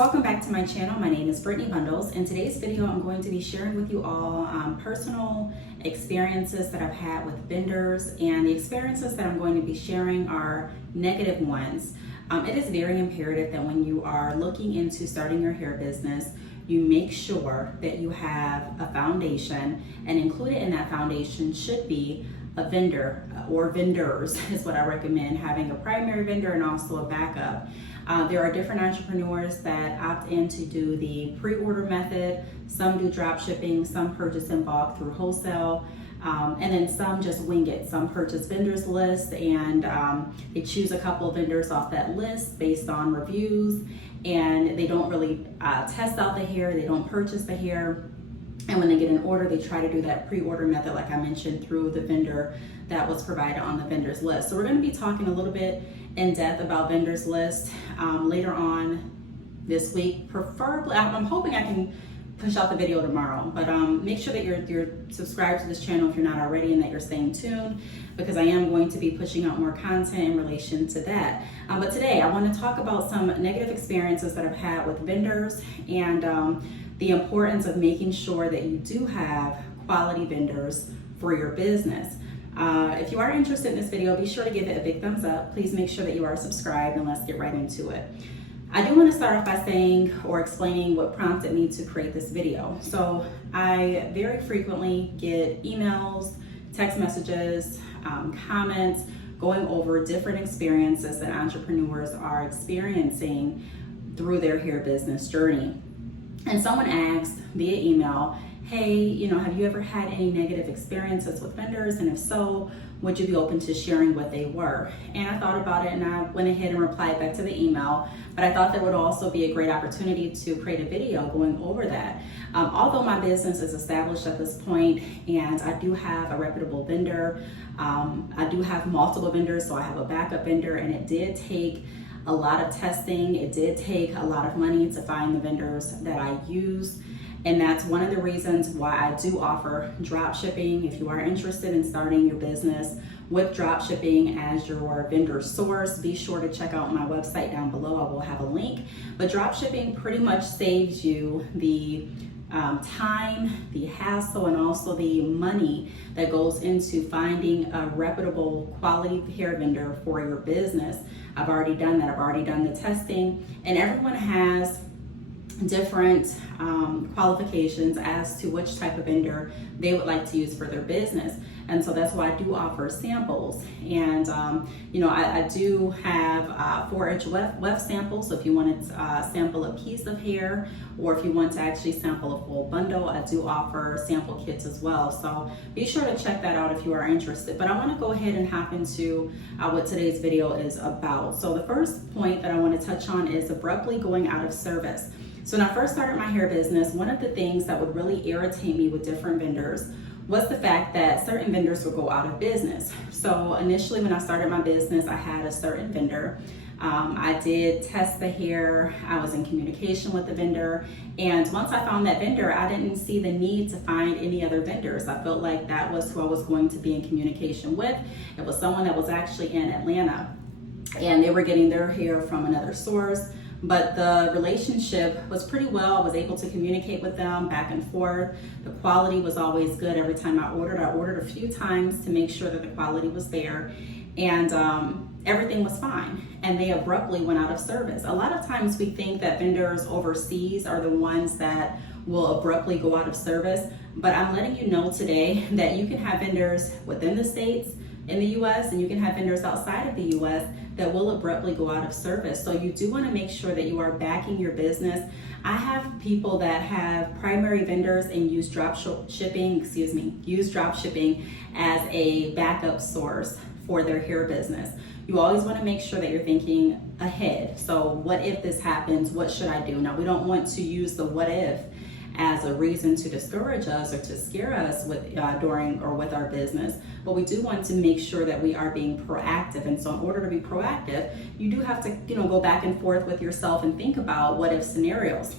welcome back to my channel. My name is Brittney Bundles. In today's video, I'm going to be sharing with you all personal experiences that I've had with vendors, and the experiences that I'm going to be sharing are negative ones. It is very imperative that when you are looking into starting your hair business, you make sure that you have a foundation, and included in that foundation should be a vendor or vendors is what I recommend, having a primary vendor and also a backup. There are different entrepreneurs that opt in to do the pre-order method. Some do drop shipping, some purchase in bulk through wholesale, and then some just wing it. Some purchase vendors list and they choose a couple of vendors off that list based on reviews, and they don't really test out the hair, they don't purchase the hair. And when they get an order, they try to do that pre-order method, like I mentioned, through the vendor that was provided on the vendor's list. So we're going to be talking a little bit in depth about vendors list later on this week. Preferably, I'm hoping I can push out the video tomorrow, but make sure that you're subscribed to this channel if you're not already, and that you're staying tuned, because I am going to be pushing out more content in relation to that. But today I want to talk about some negative experiences that I've had with vendors, and the importance of making sure that you do have quality vendors for your business. If you are interested in this video, be sure to give it a big thumbs up. Please make sure that you are subscribed, and let's get right into it. I do want to start off by saying or explaining what prompted me to create this video. So I very frequently get emails, text messages, comments going over different experiences that entrepreneurs are experiencing through their hair business journey. And someone asked via email, hey, have you ever had any negative experiences with vendors? And if so, would you be open to sharing what they were? And I thought about it, and I went ahead and replied back to the email, but I thought that would also be a great opportunity to create a video going over that. Although my business is established at this point, and I do have a reputable vendor, I do have multiple vendors, so I have a backup vendor, and it did take a lot of testing. It did take a lot of money to find the vendors that I use. And that's one of the reasons why I do offer drop shipping. If you are interested in starting your business with drop shipping as your vendor source, be sure to check out my website down below. I will have a link. But drop shipping pretty much saves you the time, the hassle, and also the money that goes into finding a reputable quality hair vendor for your business. I've already done that. I've already done the testing, and everyone has different qualifications as to which type of vendor they would like to use for their business. And so that's why I do offer samples. And I do have 4-inch weft samples. So if you want to sample a piece of hair, or if you want to actually sample a full bundle, I do offer sample kits as well. So be sure to check that out if you are interested. But I want to go ahead and hop into what today's video is about. So the first point that I want to touch on is abruptly going out of service. So when I first started my hair business, one of the things that would really irritate me with different vendors was the fact that certain vendors would go out of business. So initially when I started my business, I had a certain vendor. I did test the hair, I was in communication with the vendor, and once I found that vendor, I didn't see the need to find any other vendors. I felt like that was who I was going to be in communication with. It was someone that was actually in Atlanta, and they were getting their hair from another source. But the relationship was pretty well. I was able to communicate with them back and forth. The quality was always good every time I ordered. I ordered a few times to make sure that the quality was there, and everything was fine. And they abruptly went out of service. A lot of times we think that vendors overseas are the ones that will abruptly go out of service, but I'm letting you know today that you can have vendors within the States, in the US, and you can have vendors outside of the US that will abruptly go out of service. So you do want to make sure that you are backing your business. I have people that have primary vendors and use drop shipping as a backup source for their hair business. You always want to make sure that you're thinking ahead. So what if this happens? What should I do? Now, we don't want to use the what if as a reason to discourage us or to scare us with during or with our business, but we do want to make sure that we are being proactive. And so in order to be proactive, you do have to go back and forth with yourself and think about what if scenarios.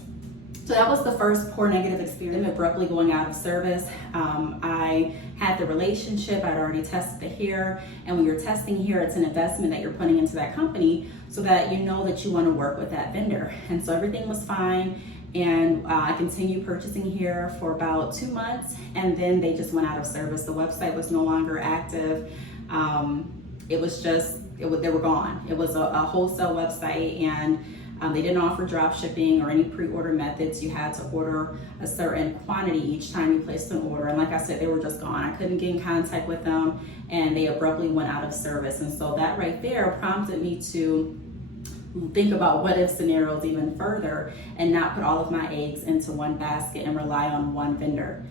So that was the first poor negative experience, abruptly going out of service. I had the relationship, I'd already tested the hair, and when you're testing hair, it's an investment that you're putting into that company so that you know that you want to work with that vendor. And so everything was fine, and I continued purchasing hair for about 2 months, and then they just went out of service. The website was no longer active. They were gone. It was a wholesale website, and they didn't offer drop shipping or any pre-order methods. You had to order a certain quantity each time you placed an order. And like I said, they were just gone. I couldn't get in contact with them, and they abruptly went out of service. And so that right there prompted me to think about what if scenarios even further and not put all of my eggs into one basket and rely on one vendor.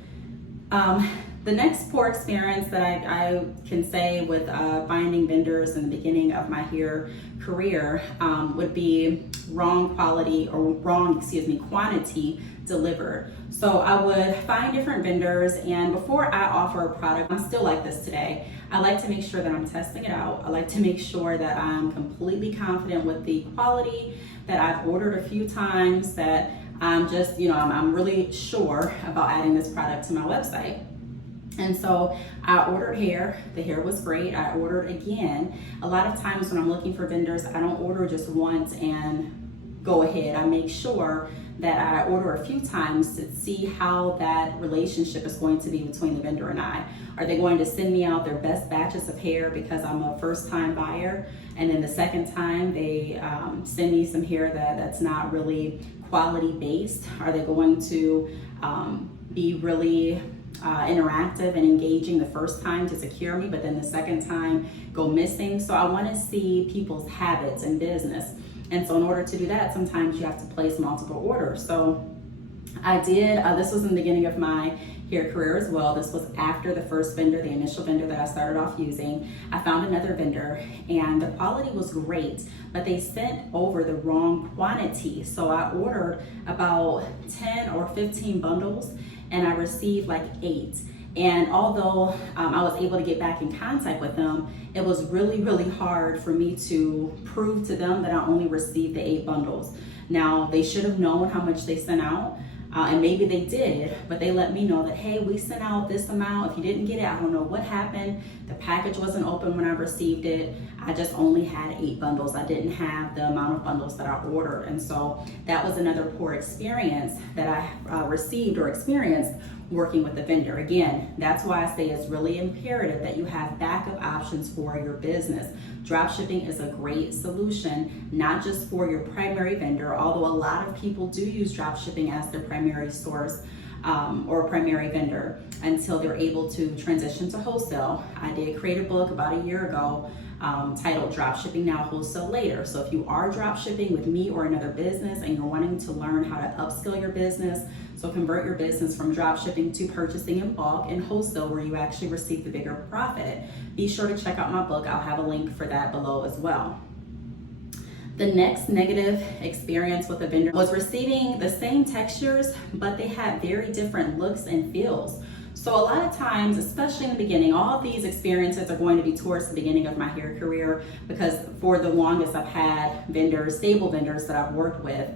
The next poor experience that I can say with finding vendors in the beginning of my hair career would be quantity delivered. So I would find different vendors, and before I offer a product, I'm still like this today. I like to make sure that I'm testing it out. I like to make sure that I'm completely confident with the quality, that I've ordered a few times, that I'm just, I'm really sure about adding this product to my website. And so I ordered hair. The hair was great. I ordered again. A lot of times when I'm looking for vendors, I don't order just once and go ahead. I make sure that I order a few times to see how that relationship is going to be between the vendor and I. Are they going to send me out their best batches of hair because I'm a first-time buyer, and then the second time they send me some hair that's not really quality-based? Are they going to be really interactive and engaging the first time to secure me, but then the second time go missing? So I want to see people's habits in business. And so in order to do that, sometimes you have to place multiple orders. So I did, this was in the beginning of my hair career as well. This was after the first vendor, the initial vendor that I started off using. I found another vendor, and the quality was great, but they sent over the wrong quantity. So I ordered about 10 or 15 bundles, and I received like 8. And although I was able to get back in contact with them, it was really, really hard for me to prove to them that I only received the 8 bundles. Now, they should have known how much they sent out, and maybe they did, but they let me know that, hey, we sent out this amount. If you didn't get it, I don't know what happened. The package wasn't open when I received it. I just only had 8 bundles. I didn't have the amount of bundles that I ordered. And so that was another poor experience that I received or experienced working with the vendor. Again, that's why I say it's really imperative that you have backup options for your business. Dropshipping is a great solution, not just for your primary vendor, although a lot of people do use dropshipping as their primary source or primary vendor until they're able to transition to wholesale. I did create a book about a year ago titled Dropshipping Now, Wholesale Later. So if you are dropshipping with me or another business and you're wanting to learn how to upskill your business, so convert your business from dropshipping to purchasing in bulk and wholesale where you actually receive the bigger profit, be sure to check out my book. I'll have a link for that below as well. The next negative experience with a vendor was receiving the same textures, but they had very different looks and feels. So a lot of times, especially in the beginning, all of these experiences are going to be towards the beginning of my hair career, because for the longest I've had vendors, stable vendors that I've worked with,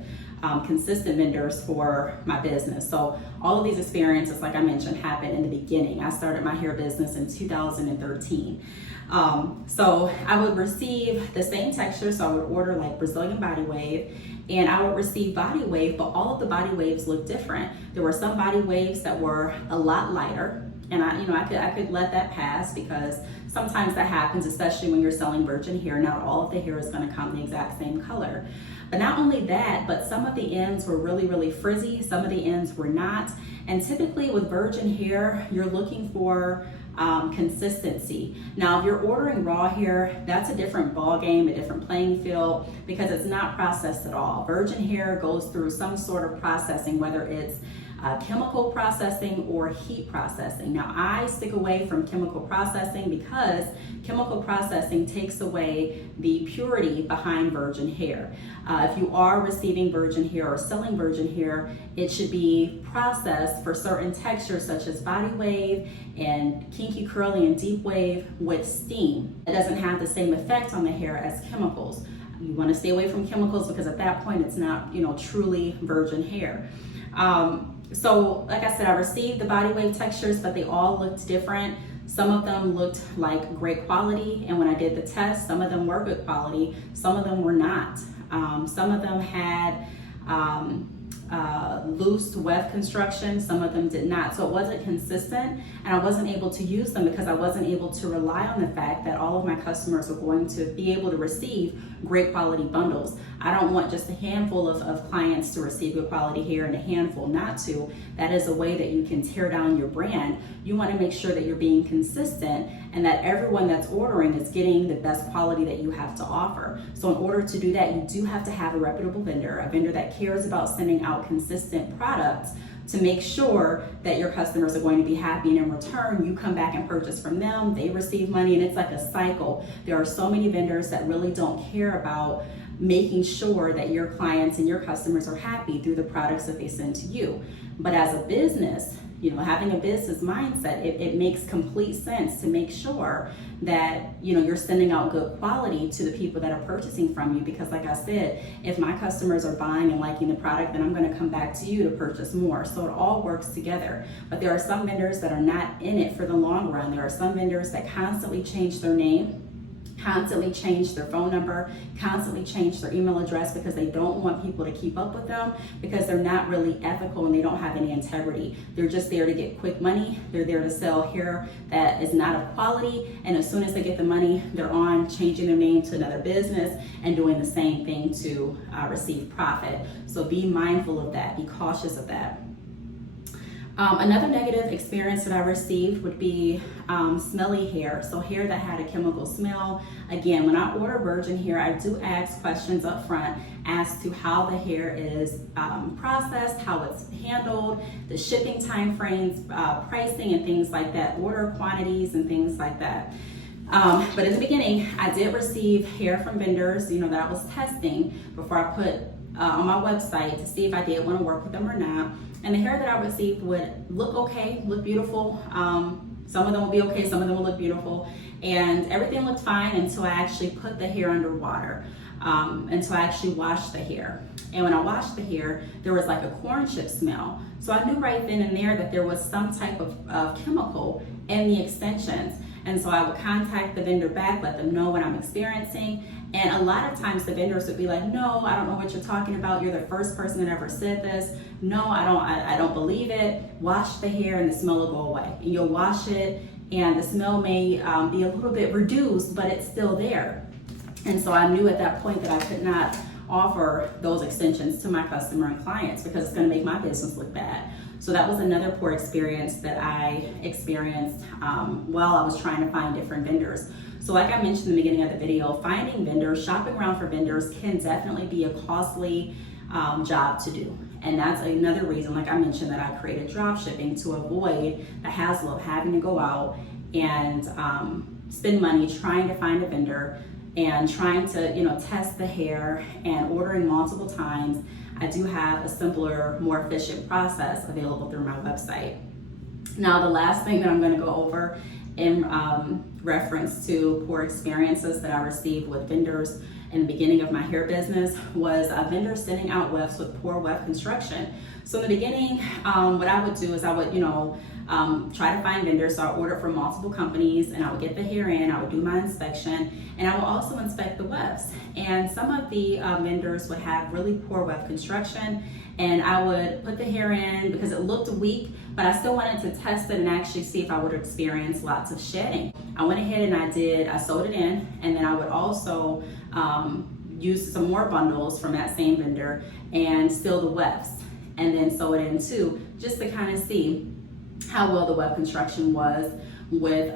consistent vendors for my business. So all of these experiences, like I mentioned, happened in the beginning. I started my hair business in 2013. So I would receive the same texture. So I would order like Brazilian body wave, and I would receive body wave, but all of the body waves look different. There were some body waves that were a lot lighter, and I could let that pass because sometimes that happens, especially when you're selling virgin hair. Not all of the hair is going to come the exact same color. But not only that, but some of the ends were really, really frizzy. Some of the ends were not. And typically with virgin hair, you're looking for consistency. Now, if you're ordering raw hair, that's a different ball game, a different playing field, because it's not processed at all. Virgin hair goes through some sort of processing, whether it's chemical processing or heat processing. Now, I stick away from chemical processing because chemical processing takes away the purity behind virgin hair. If you are receiving virgin hair or selling virgin hair, it should be processed for certain textures such as body wave and kinky, curly, and deep wave with steam. It doesn't have the same effect on the hair as chemicals. You want to stay away from chemicals because at that point it's not, truly virgin hair. So like I said, I received the body wave textures, but they all looked different. Some of them looked like great quality, and when I did the test, some of them were good quality, some of them were not. Some of them had loose weft construction, some of them did not. So it wasn't consistent, and I wasn't able to use them because I wasn't able to rely on the fact that all of my customers are going to be able to receive great quality bundles. I don't want just a handful of clients to receive good quality hair and a handful not to. That is a way that you can tear down your brand. You want to make sure that you're being consistent and that everyone that's ordering is getting the best quality that you have to offer. So in order to do that, you do have to have a reputable vendor, a vendor that cares about sending out consistent products to make sure that your customers are going to be happy, and in return you come back and purchase from them, they receive money, and it's like a cycle. There are so many vendors that really don't care about making sure that your clients and your customers are happy through the products that they send to you. But as a business, having a business mindset, it makes complete sense to make sure that you're sending out good quality to the people that are purchasing from you, because like I said, if my customers are buying and liking the product, then I'm going to come back to you to purchase more. So it all works together. But there are some vendors that are not in it for the long run. There are some vendors that constantly change their name, constantly change their phone number, constantly change their email address because they don't want people to keep up with them, because they're not really ethical and they don't have any integrity. They're just there to get quick money. They're there to sell hair that is not of quality, and as soon as they get the money, they're on changing their name to another business and doing the same thing to receive profit. So be mindful of that, be cautious of that. Another negative experience that I received would be smelly hair. So hair that had a chemical smell. Again, when I order virgin hair, I do ask questions up front as to how the hair is processed, how it's handled, the shipping time frames, pricing and things like that, order quantities and things like that. But in the beginning, I did receive hair from vendors, that I was testing before I put on my website to see if I did want to work with them or not. And the hair that I received would look okay, look beautiful. Some of them will be okay, some of them will look beautiful. And everything looked fine until I actually put the hair under water, until I actually washed the hair. And when I washed the hair, there was like a corn chip smell. So I knew right then and there that there was some type of chemical in the extensions. And so I would contact the vendor back, let them know what I'm experiencing. And a lot of times the vendors would be like, no, I don't know what you're talking about. You're the first person that ever said this. No, I don't believe it. Wash the hair and the smell will go away. And you'll wash it and the smell may be a little bit reduced, but it's still there. And so I knew at that point that I could not offer those extensions to my customer and clients because it's going to make my business look bad. So that was another poor experience that I experienced while I was trying to find different vendors. So like I mentioned in the beginning of the video, finding vendors, shopping around for vendors can definitely be a costly job to do. And that's another reason, like I mentioned, that I created drop shipping, to avoid the hassle of having to go out and spend money trying to find a vendor and trying to test the hair and ordering multiple times. I do have a simpler, more efficient process available through my website. Now, the last thing that I'm going to go over in reference to poor experiences that I received with vendors in the beginning of my hair business was vendors sending out wefts with poor weft construction. So in the beginning, what I would do is I would, try to find vendors. So I order from multiple companies and I would get the hair in, I would do my inspection, and I will also inspect the wefts. And some of the vendors would have really poor weft construction, and I would put the hair in because it looked weak, but I still wanted to test it and actually see if I would experience lots of shedding. I went ahead and I sewed it in, and then I would also use some more bundles from that same vendor and seal the wefts, and then sew it in too, just to kind of see how well the weft construction was with,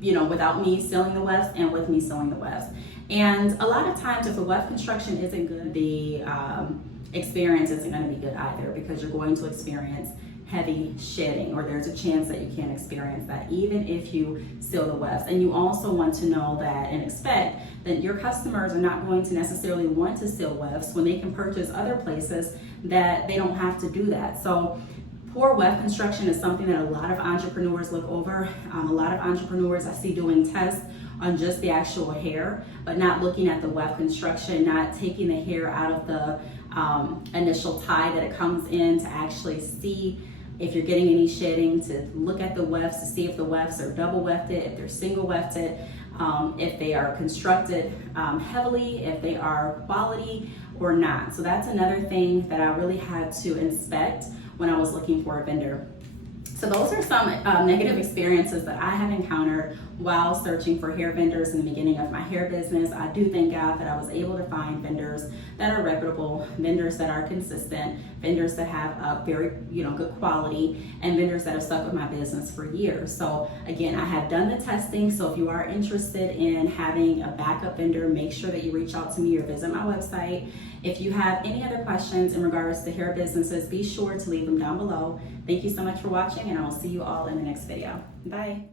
without me sealing the wefts and with me sewing the wefts. And a lot of times if the weft construction isn't good, the experience isn't going to be good either, because you're going to experience heavy shedding, or there's a chance that you can't experience that even if you seal the wefts. And you also want to know that and expect that your customers are not going to necessarily want to seal wefts when they can purchase other places that they don't have to do that. So poor weft construction is something that a lot of entrepreneurs look over. A lot of entrepreneurs I see doing tests on just the actual hair, but not looking at the weft construction, not taking the hair out of the initial tie that it comes in to actually see if you're getting any shedding, to look at the wefts to see if the wefts are double wefted, if they're single wefted, if they are constructed heavily, if they are quality or not. So that's another thing that I really had to inspect when I was looking for a vendor. So those are some negative experiences that I have encountered while searching for hair vendors in the beginning of my hair business. I do thank God that I was able to find vendors that are reputable, vendors that are consistent, vendors that have a very good quality, and vendors that have stuck with my business for years. So again, I have done the testing. So if you are interested in having a backup vendor, make sure that you reach out to me or visit my website. If you have any other questions in regards to hair businesses, be sure to leave them down below. Thank you so much for watching, and I will see you all in the next video. Bye.